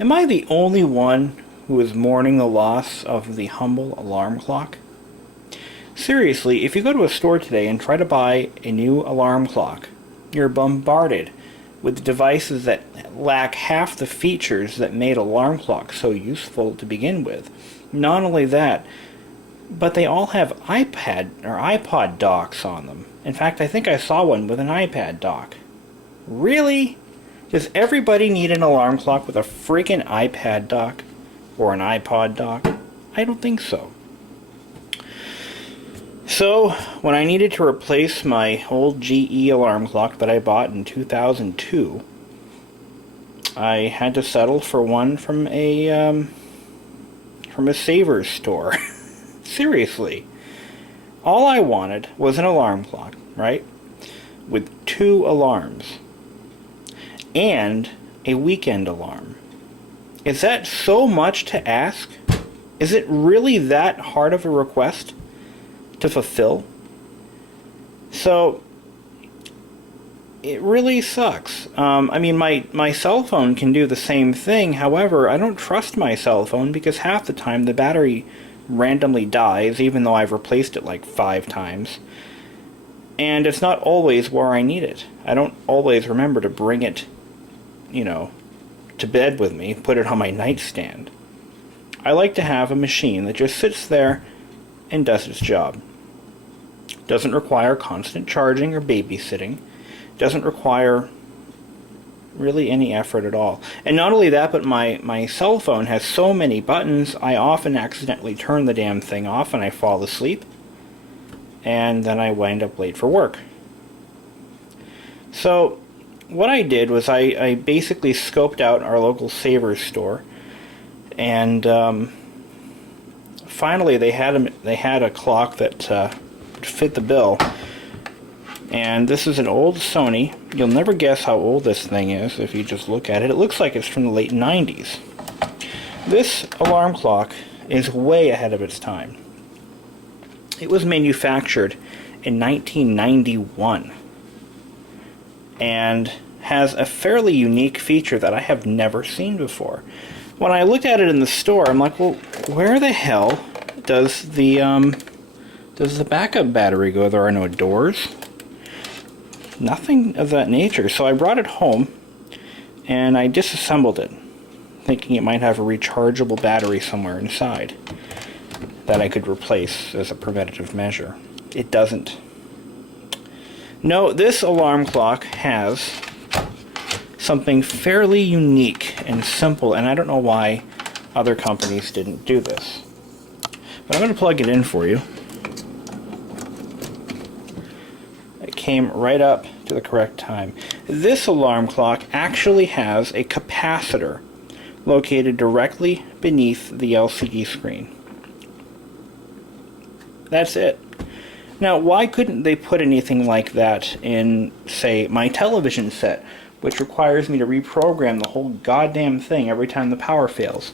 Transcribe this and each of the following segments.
Am I the only one who is mourning the loss of the humble alarm clock? Seriously, if you go to a store today and try to buy a new alarm clock, you're bombarded with devices that lack half the features that made alarm clocks so useful to begin with. Not only that, but they all have iPad or iPod docks on them. In fact, I think I saw one with an iPad dock. Really? Does everybody need an alarm clock with a freaking iPad dock? Or an iPod dock? I don't think so. So, when I needed to replace my old GE alarm clock that I bought in 2002, I had to settle for one from a Savers store. Seriously. All I wanted was an alarm clock, right? With 2 alarms. And a weekend alarm. Is that so much to ask? Is it really that hard of a request to fulfill? So, it really sucks. I mean, my cell phone can do the same thing. However, I don't trust my cell phone because half the time the battery randomly dies, even though I've replaced it like 5 times. And it's not always where I need it. I don't always remember to bring it, to bed with me, put it on my nightstand. I like to have a machine that just sits there and does its job. Doesn't require constant charging or babysitting. Doesn't require really any effort at all. And not only that, but my cell phone has so many buttons, I often accidentally turn the damn thing off and I fall asleep. And then I wind up late for work. So, what I did was I basically scoped out our local Savers store, and finally they had a clock that fit the bill. And this is an old Sony. You'll never guess how old this thing is if you just look at it. It looks like it's from the late 90s. This alarm clock is way ahead of its time. It was manufactured in 1991 and has a fairly unique feature that I have never seen before. When I looked at it in the store, I'm like, well, where the hell does the backup battery go? There are no doors. Nothing of that nature. So I brought it home and I disassembled it, thinking it might have a rechargeable battery somewhere inside that I could replace as a preventative measure. It doesn't. No, this alarm clock has something fairly unique and simple, and I don't know why other companies didn't do this. But I'm going to plug it in for you. It came right up to the correct time. This alarm clock actually has a capacitor located directly beneath the LCD screen. That's it. Now, why couldn't they put anything like that in, say, my television set, which requires me to reprogram the whole goddamn thing every time the power fails?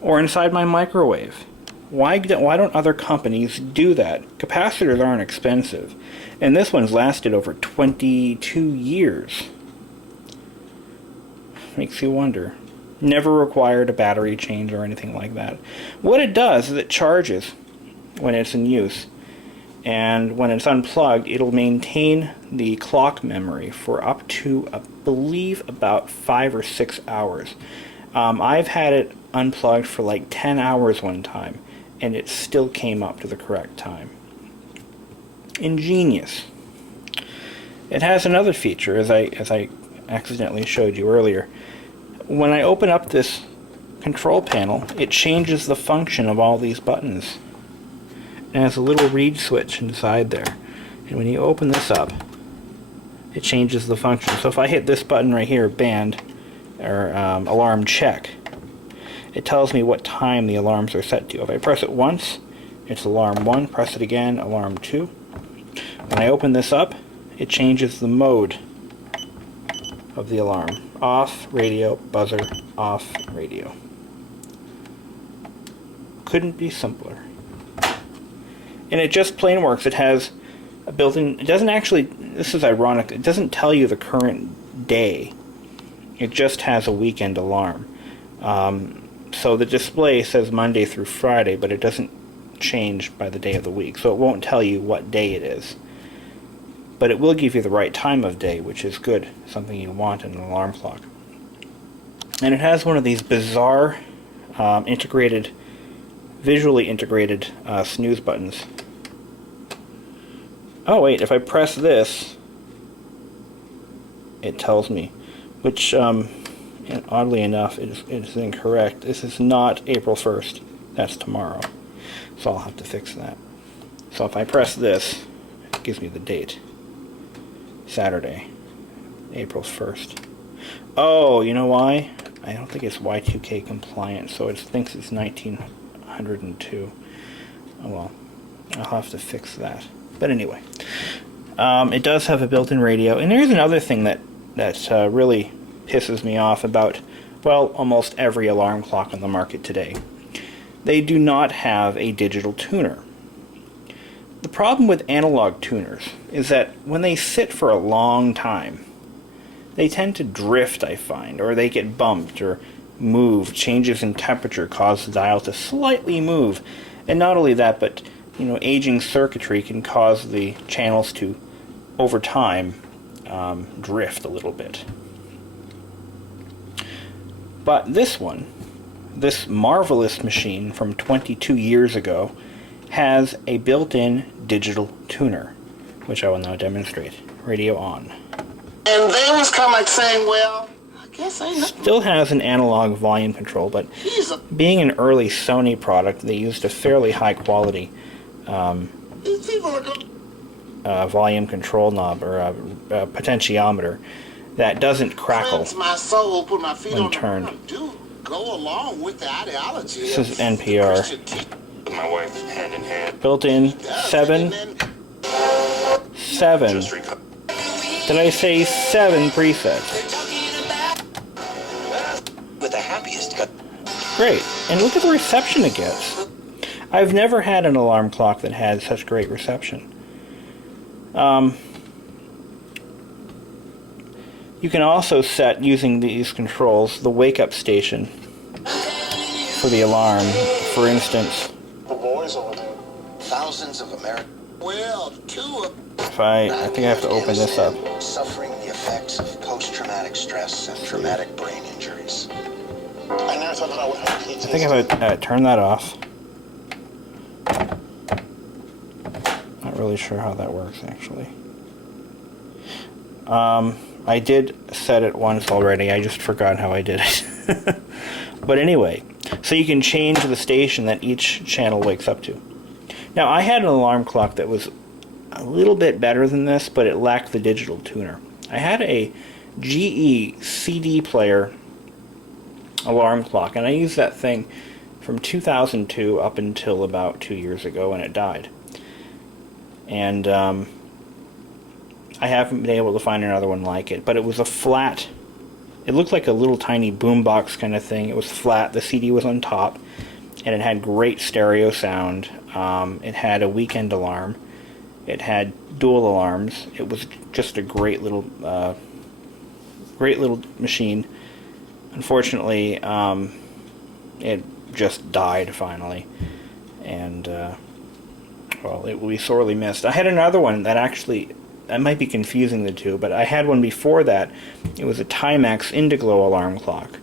Or inside my microwave? Why don't other companies do that? Capacitors aren't expensive, and this one's lasted over 22 years. Makes you wonder. Never required a battery change or anything like that. What it does is it charges when it's in use, and when it's unplugged, it'll maintain the clock memory for up to, I believe, about 5 or 6 hours. I've had it unplugged for like 10 hours one time, and it still came up to the correct time. Ingenious. It has another feature, as I accidentally showed you earlier. When I open up this control panel, it changes the function of all these buttons. It has a little reed switch inside there, and when you open this up, it changes the function. So if I hit this button right here, band, or alarm check, it tells me what time the alarms are set to. If I press it once, it's alarm 1, press it again, alarm 2. When I open this up, it changes the mode of the alarm. Off, radio, buzzer, off, radio. Couldn't be simpler. And it just plain works. It has a built-in, it doesn't actually, this is ironic, it doesn't tell you the current day. It just has a weekend alarm. So the display says Monday through Friday, but it doesn't change by the day of the week, so it won't tell you what day it is. But it will give you the right time of day, which is good, something you want in an alarm clock. And it has one of these bizarre visually integrated snooze buttons. Oh wait, if I press this, it tells me, which and oddly enough it is incorrect. This is not April 1st, that's tomorrow. So I'll have to fix that. So if I press this, it gives me the date. Saturday, April 1st. Oh, you know why? I don't think it's Y2K compliant, so it thinks it's 1902. Oh well, I'll have to fix that. But anyway, it does have a built-in radio, and here's another thing that really pisses me off about, well, almost every alarm clock on the market today. They do not have a digital tuner. The problem with analog tuners is that when they sit for a long time, they tend to drift, I find, or they get bumped or moved. Changes in temperature cause the dial to slightly move. And not only that, but aging circuitry can cause the channels to, over time, drift a little bit. But this marvelous machine from 22 years ago, has a built-in digital tuner, which I will now demonstrate. Radio on. And they was kind of like saying, well, I guess ain't nothing. Still has an analog volume control, but being an early Sony product, they used a fairly high quality volume control knob, or a potentiometer, that doesn't crackle my soul, put my feet when on turned. Go along with the ideology. This is NPR. My wife, hand in hand. Built-in 7. Did I say 7 presets? With the happiest. Great. And look at the reception it gets. I've never had an alarm clock that had such great reception. You can also set, using these controls, the wake-up station for the alarm. For instance, The boys over there. Thousands of Americans. Well, if I think I have to open this up. Suffering the effects of post-traumatic stress and traumatic brain injuries. I never thought that I would have PTSD. I think if I turn that off. Not really sure how that works, actually. I did set it once already, I just forgot how I did it. But anyway, so you can change the station that each channel wakes up to. Now, I had an alarm clock that was a little bit better than this, but it lacked the digital tuner. I had a GE CD player alarm clock, and I used that thing from 2002 up until about 2 years ago when it died. And I haven't been able to find another one like it, but it was a flat, it looked like a little tiny boombox kind of thing. It was flat, the CD was on top, and it had great stereo sound. It had a weekend alarm. It had dual alarms. It was just a great little machine. Unfortunately, it just died finally, and well, it will be sorely missed. I had another one that actually, I might be confusing the two, but I had one before that. It was a Timex Indiglo alarm clock,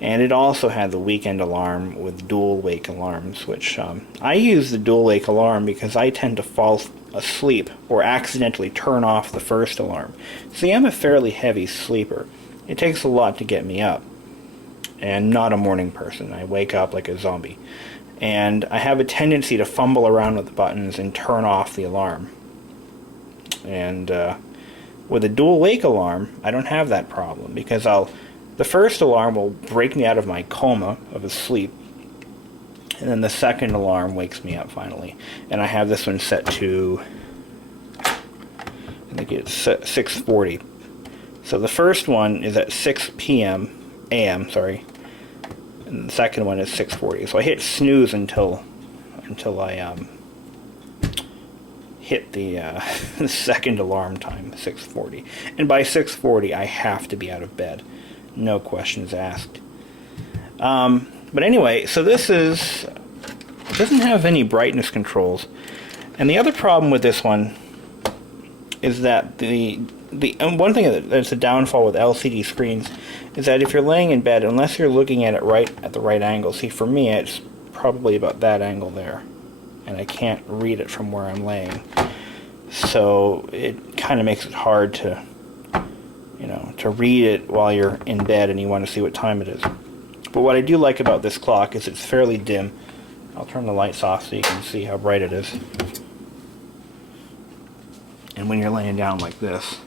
and it also had the weekend alarm with dual wake alarms, which I use the dual wake alarm because I tend to fall asleep or accidentally turn off the first alarm. See, I'm a fairly heavy sleeper. It takes a lot to get me up, and not a morning person. I wake up like a zombie, and I have a tendency to fumble around with the buttons and turn off the alarm. And with a dual wake alarm, I don't have that problem, because the first alarm will break me out of my coma of sleep, and then the second alarm wakes me up finally. And I have this one set to, I think it's 6:40. So the first one is at 6 p.m. a.m. Sorry, and the second one is 6:40. So I hit snooze until I hit the second alarm time, 6:40. And by 6:40, I have to be out of bed. No questions asked. But anyway, so this it doesn't have any brightness controls. And the other problem with this one is that the one thing that's a downfall with LCD screens is that if you're laying in bed, unless you're looking at it right at the right angle, see, for me it's probably about that angle there, and I can't read it from where I'm laying. So it kind of makes it hard to, you know, to read it while you're in bed and you want to see what time it is. But what I do like about this clock is it's fairly dim. I'll turn the lights off so you can see how bright it is. And when you're laying down like this,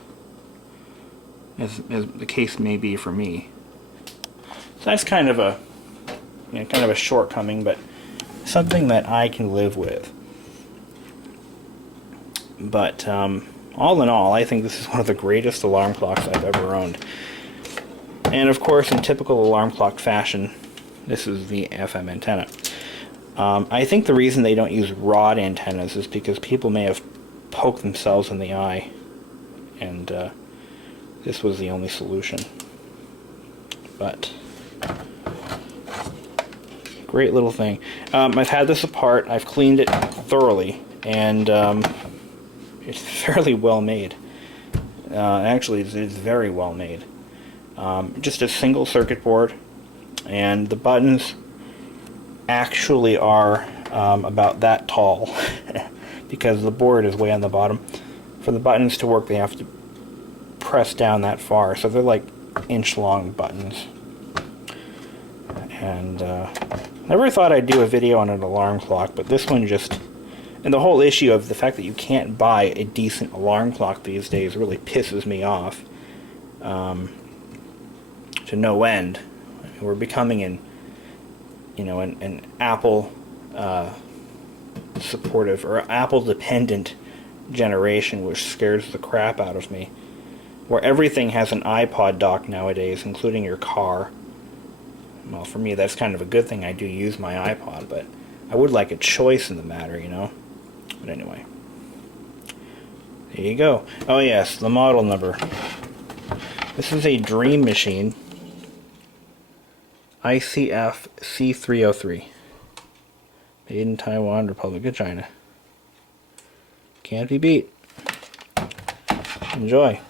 as the case may be for me. So that's kind of a, you know, kind of a shortcoming, but something that I can live with. But all in all, I think this is one of the greatest alarm clocks I've ever owned. And of course, in typical alarm clock fashion, this is the FM antenna. I think the reason they don't use rod antennas is because people may have poked themselves in the eye, and this was the only solution. But great little thing. I've had this apart, I've cleaned it thoroughly, and it's fairly well made. Actually, it's very well made. Just a single circuit board, and the buttons actually are about that tall because the board is way on the bottom. For the buttons to work, they have to press down that far, so they're like inch-long buttons. And never thought I'd do a video on an alarm clock, but this one just... And the whole issue of the fact that you can't buy a decent alarm clock these days really pisses me off to no end. I mean, we're becoming an Apple supportive or Apple dependent generation, which scares the crap out of me. Where everything has an iPod dock nowadays, including your car. Well, for me, that's kind of a good thing. I do use my iPod, but I would like a choice in the matter, you know? But anyway. There you go. Oh yes, the model number. This is a Dream Machine. ICF C303. Made in Taiwan, Republic of China. Can't be beat. Enjoy.